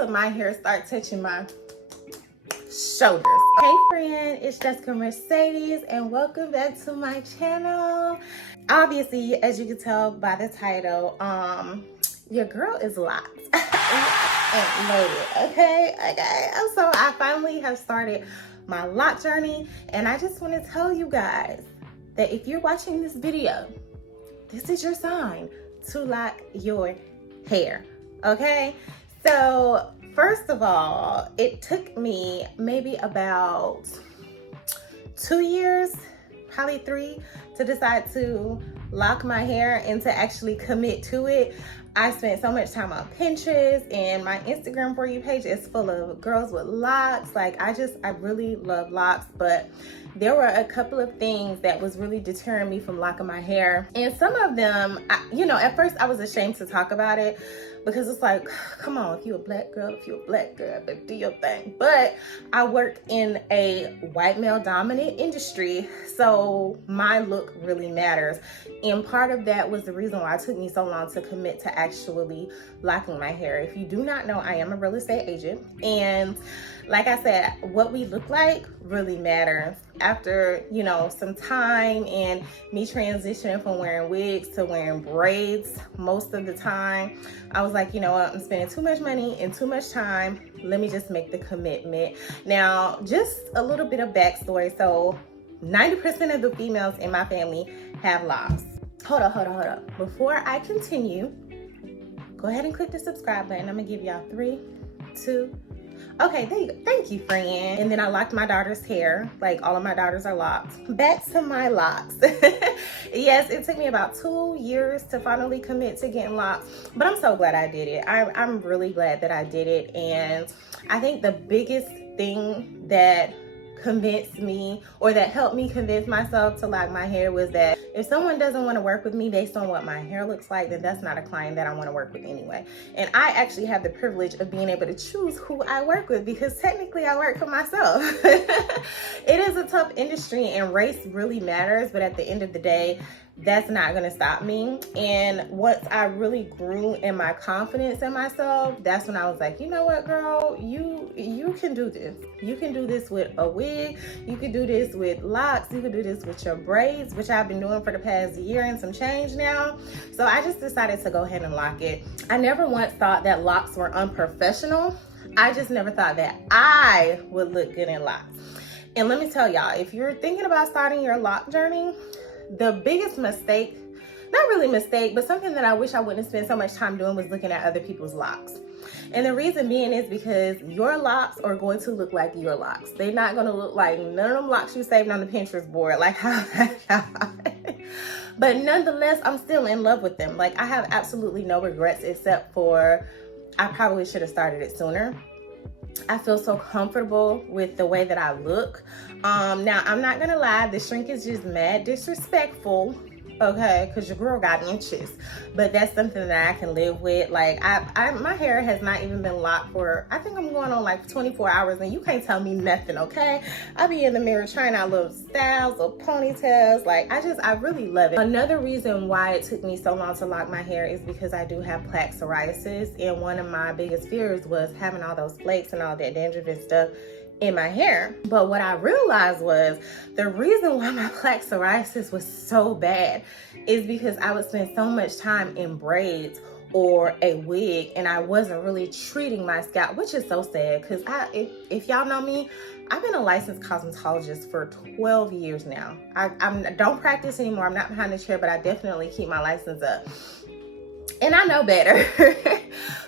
till my hair start touching my shoulders. Hey friend, it's Jessica Mercedes and welcome back to my channel. Obviously, as you can tell by the title, your girl is locked and loaded. Okay. So I finally have started my lock journey, and I just want to tell you guys that if you're watching this video, this is your sign to lock your hair. Okay. So first of all, it took me maybe about 2 years, probably 3, to decide to lock my hair and to actually commit to it. I spent so much time on Pinterest, and my Instagram For You page is full of girls with locks. Like I really love locks, but there were a couple of things that was really deterring me from locking my hair. And some of them, at first I was ashamed to talk about it, because it's like, come on, if you're a black girl, but do your thing. But I work in a white male dominant industry, so my look really matters. And part of that was the reason why it took me so long to commit to actually locking my hair. If you do not know, I am a real estate agent. And like I said, what we look like really matters. After, some time and me transitioning from wearing wigs to wearing braids most of the time, I was like, you know what, I'm spending too much money and too much time. Let me just make the commitment. Now, just a little bit of backstory. So 90% of the females in my family have locks. Hold up. Before I continue, go ahead and click the subscribe button. I'm gonna give y'all 3, 2, okay, there you go. Thank you, friend. And then I locked my daughter's hair. Like, all of my daughters are locked. Back to my locks. Yes, it took me about 2 years to finally commit to getting locks, but I'm so glad I did it. I'm really glad that I did it. And I think the biggest thing that convinced me, or that helped me convince myself to lock my hair, was that if someone doesn't want to work with me based on what my hair looks like, then that's not a client that I want to work with anyway. And I actually have the privilege of being able to choose who I work with, because technically I work for myself. It is a tough industry and race really matters, but at the end of the day, that's not going to stop me. And once I really grew in my confidence in myself, that's when I was like, you know what, girl, you can do this. You can do this with a wig. You can do this with locks. You can do this with your braids, which I've been doing for the past year and some change now. So I just decided to go ahead and lock it. I never once thought that locks were unprofessional. I just never thought that I would look good in locks. And let me tell y'all, if you're thinking about starting your lock journey, the biggest mistake, not really mistake, but something that I wish I wouldn't spend so much time doing, was looking at other people's locks. And the reason being is because your locks are going to look like your locks. They're not going to look like none of them locks you saved on the Pinterest board. Like, how but nonetheless, I'm still in love with them. Like, I have absolutely no regrets, except for I probably should have started it sooner. I feel so comfortable with the way that I look. Now, I'm not gonna lie, the shrink is just mad disrespectful, okay, because your girl got inches, but that's something that I can live with. Like, my hair has not even been locked for, I think I'm going on like 24 hours, and you can't tell me nothing, okay? I'll be in the mirror trying out little styles or ponytails. Like, I really love it. Another reason why it took me so long to lock my hair is because I do have plaque psoriasis, and one of my biggest fears was having all those flakes and all that dandruff and stuff in my hair. But what I realized was the reason why my plaque psoriasis was so bad is because I would spend so much time in braids or a wig, and I wasn't really treating my scalp, which is so sad, because if y'all know me, I've been a licensed cosmetologist for 12 years now. I don't practice anymore. I'm not behind the chair, but I definitely keep my license up. And I know better.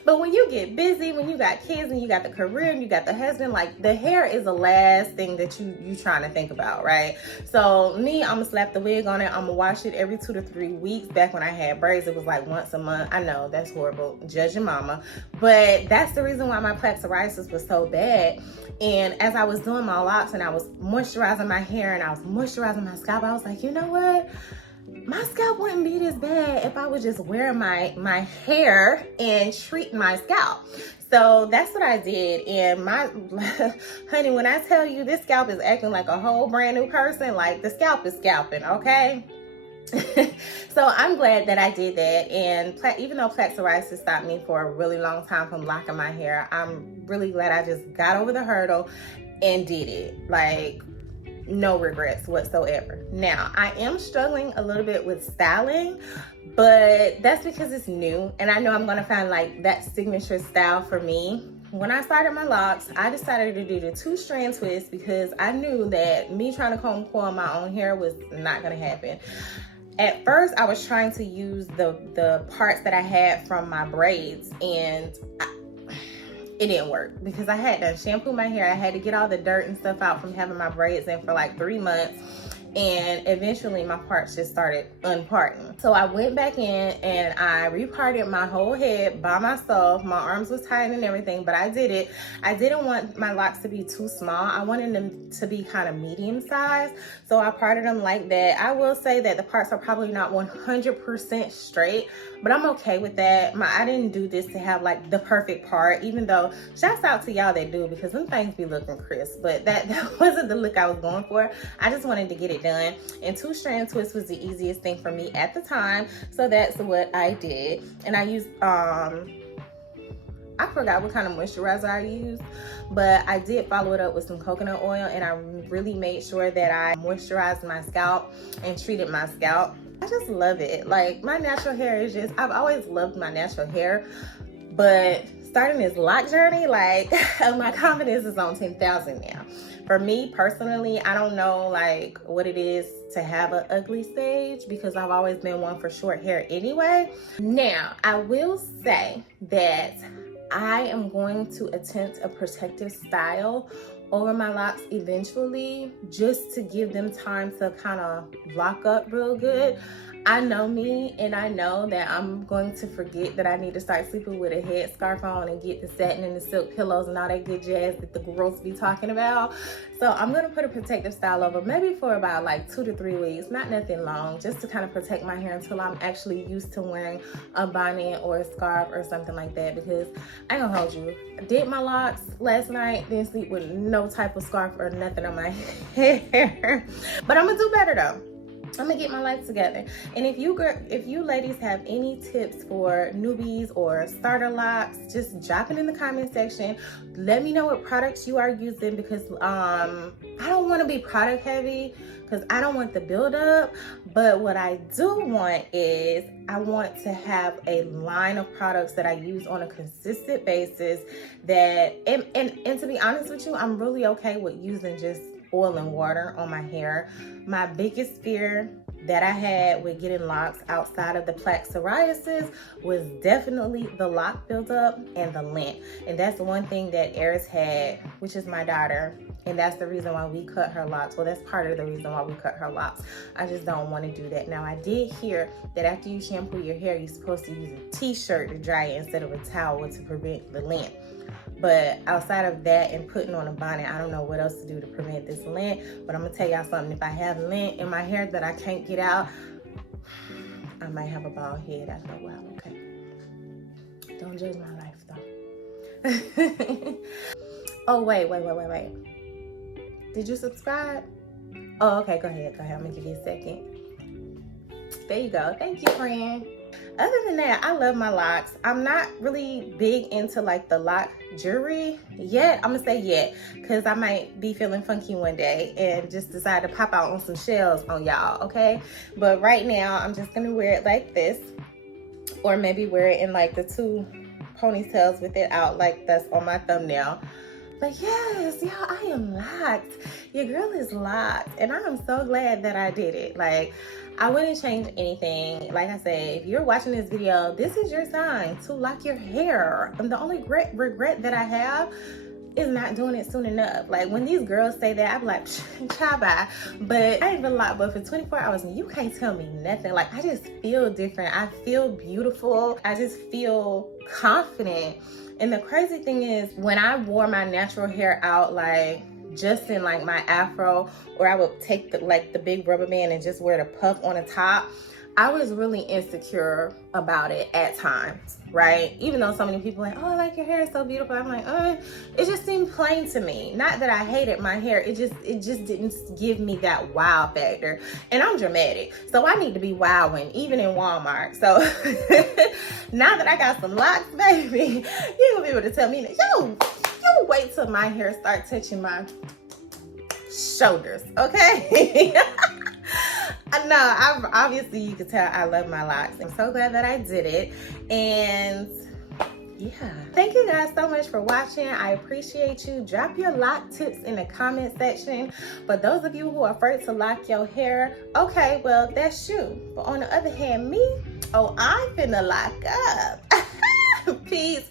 But when you get busy, when you got kids and you got the career and you got the husband, like, the hair is the last thing that you trying to think about, right? So me, I'm gonna slap the wig on it. I'm gonna wash it every 2 to 3 weeks. Back when I had braids, it was like once a month. I know that's horrible, judge your mama. But that's the reason why my plaque psoriasis was so bad. And as I was doing my locks and I was moisturizing my hair and I was moisturizing my scalp, I was like, you know what? My scalp wouldn't be this bad if I was just wearing my hair and treating my scalp. So that's what I did. And honey, when I tell you this scalp is acting like a whole brand new person, like, the scalp is scalping, okay? So I'm glad that I did that. And even though plaque psoriasis stopped me for a really long time from locking my hair, I'm really glad I just got over the hurdle and did it. Like, no regrets whatsoever. Now, I am struggling a little bit with styling, but that's because it's new. And I know I'm gonna find like that signature style for me. When I started my locks, I decided to do the 2-strand twist because I knew that me trying to comb coil my own hair was not gonna happen. At first, I was trying to use the parts that I had from my braids, and it didn't work because I had to shampoo my hair. I had to get all the dirt and stuff out from having my braids in for like 3 months. And eventually my parts just started unparting. So I went back in and I reparted my whole head by myself. My arms was tight and everything, but I did it. I didn't want my locks to be too small. I wanted them to be kind of medium size. So I parted them like that. I will say that the parts are probably not 100% straight, but I'm okay with that. I didn't do this to have like the perfect part, even though shouts out to y'all that do, because them things be looking crisp, but that wasn't the look I was going for. I just wanted to get it done, and 2-strand twist was the easiest thing for me at the time, so that's what I did. And I used I forgot what kind of moisturizer I used, but I did follow it up with some coconut oil, and I really made sure that I moisturized my scalp and treated my scalp. I just love it. Like, my natural hair is just, I've always loved my natural hair, but starting this LOC journey, like, my confidence is on 10,000 now. For me personally, I don't know like what it is to have an ugly stage because I've always been one for short hair anyway. Now, I will say that I am going to attempt a protective style over my locks eventually, just to give them time to kind of lock up real good. I know me, and I know that I'm going to forget that I need to start sleeping with a headscarf on and get the satin and the silk pillows and all that good jazz that the girls be talking about. So I'm gonna put a protective style over, maybe for about like 2 to 3 weeks, not nothing long, just to kind of protect my hair until I'm actually used to wearing a bonnet or a scarf or something like that. Because I ain't gonna hold you, I did my locks last night, didn't sleep with no type of scarf or nothing on my hair. But I'm gonna do better though. I'm gonna get my life together. And if you ladies have any tips for newbies or starter locks, just drop it in the comment section. Let me know what products you are using, because I don't want to be product heavy because I don't want the buildup. But what I do want is I want to have a line of products that I use on a consistent basis that, and to be honest with you, I'm really okay with using just oil and water on my hair. My biggest fear that I had with getting locks outside of the plaque psoriasis was definitely the lock buildup and the lint. And that's the one thing that Eris had, which is my daughter. And that's the reason why we cut her locks. Well, that's part of the reason why we cut her locks. I just don't want to do that. Now, I did hear that after you shampoo your hair, you're supposed to use a t-shirt to dry it instead of a towel to prevent the lint. But outside of that and putting on a bonnet, I don't know what else to do to prevent this lint. But I'm gonna tell y'all something. If I have lint in my hair that I can't get out, I might have a bald head after a while, okay? Don't judge my life though. Oh, wait. Did you subscribe? Oh, okay, go ahead. I'm gonna give you a second. There you go. Thank you, friend. Other than that, I love my locks. I'm not really big into like the LOC jewelry yet. I'm gonna say yet, because I might be feeling funky one day and just decide to pop out on some shells on y'all, okay? But right now, I'm just gonna wear it like this, or maybe wear it in like the 2 ponytails with it out like that's on my thumbnail. But yes, y'all, I am locked. Your girl is locked, and I am so glad that I did it. Like, I wouldn't change anything. Like I said, if you're watching this video, this is your sign to lock your hair. And the only regret that I have is not doing it soon enough. Like, when these girls say that, I'm like, try bye. But I ain't been locked, but for 24 hours, and you can't tell me nothing. Like, I just feel different. I feel beautiful. I just feel confident. And the crazy thing is, when I wore my natural hair out, like just in like my afro, or I would take the big rubber band and just wear the puff on the top, I was really insecure about it at times, right? Even though so many people are like, oh, I like your hair, it's so beautiful. I'm like, it just seemed plain to me. Not that I hated my hair, it just didn't give me that wow factor. And I'm dramatic, so I need to be wowing, even in Walmart. So now that I got some locks, baby, you're gonna be able to tell me, yo, wait till my hair start touching my shoulders, okay? No, obviously you can tell I love my locks. I'm so glad that I did it. And yeah, thank you guys so much for watching. I appreciate you. Drop your lock tips in the comment section. For those of you who are afraid to lock your hair, okay, well, that's you. But on the other hand, me, oh, I'm finna lock up. Peace.